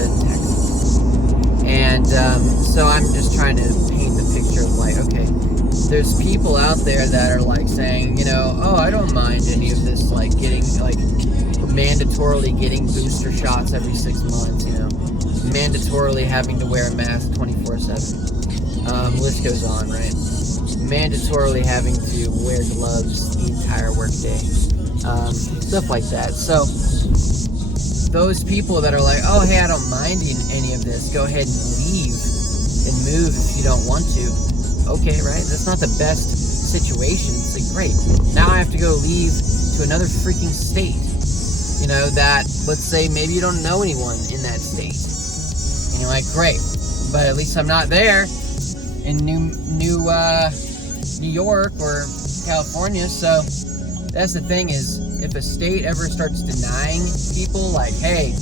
Florida and Texas. And so I'm just trying to paint the picture of like, okay, there's people out there that are like saying, you know, oh, I don't mind any of this, like getting like mandatorily getting booster shots every 6 months, you know, mandatorily having to wear a mask 24/7. List goes on, right? Mandatorily having to wear gloves the entire workday, stuff like that. So those people that are like, oh, hey, I don't mind any of this, go ahead and leave and move if you don't want to. Okay, right? That's not the best situation. It's like, great. Now I have to go leave to another freaking state. You know, that, let's say, maybe you don't know anyone in that state. And you're like, great. But at least I'm not there in New York or California. So that's the thing is, if a state ever starts denying people, like, hey,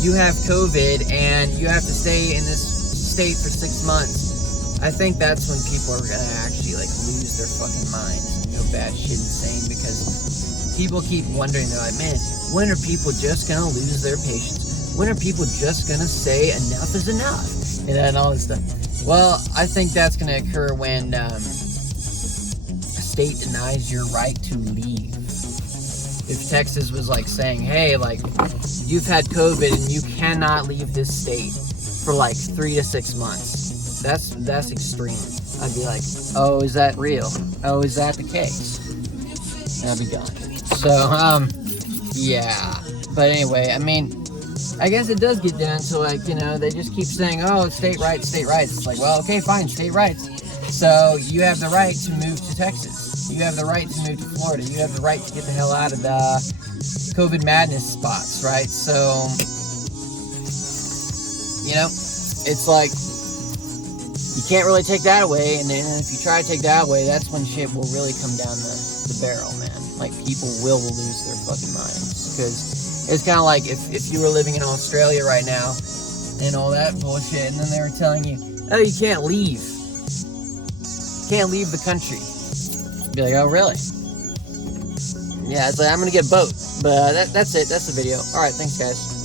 you have COVID and you have to stay in this state for 6 months, I think that's when people are gonna actually like lose their fucking minds and go batshit insane, because people keep wondering, they're like, man, when are people just gonna lose their patience? When are people just gonna say enough is enough? And all this stuff. Well, I think that's gonna occur when a state denies your right to leave. If Texas was like saying, hey, like, you've had COVID and you cannot leave this state for like 3 to 6 months. That's extreme. I'd be like, oh, is that real? Oh, is that the case? And I'd be gone. So, yeah. But anyway, I mean, I guess it does get down to like, you know, they just keep saying, oh, it's state rights, state rights. It's like, well, okay, fine, state rights. So you have the right to move to Texas. You have the right to move to Florida. You have the right to get the hell out of the COVID madness spots, right? So, you know, it's like, you can't really take that away, and then if you try to take that away, that's when shit will really come down the barrel, man. Like, people will lose their fucking minds, because it's kind of like if you were living in Australia right now, and all that bullshit, and then they were telling you, oh, you can't leave. You can't leave the country. You'd be like, oh, really? Yeah, it's like, I'm gonna get boat. But that's it. That's the video. Alright, thanks, guys.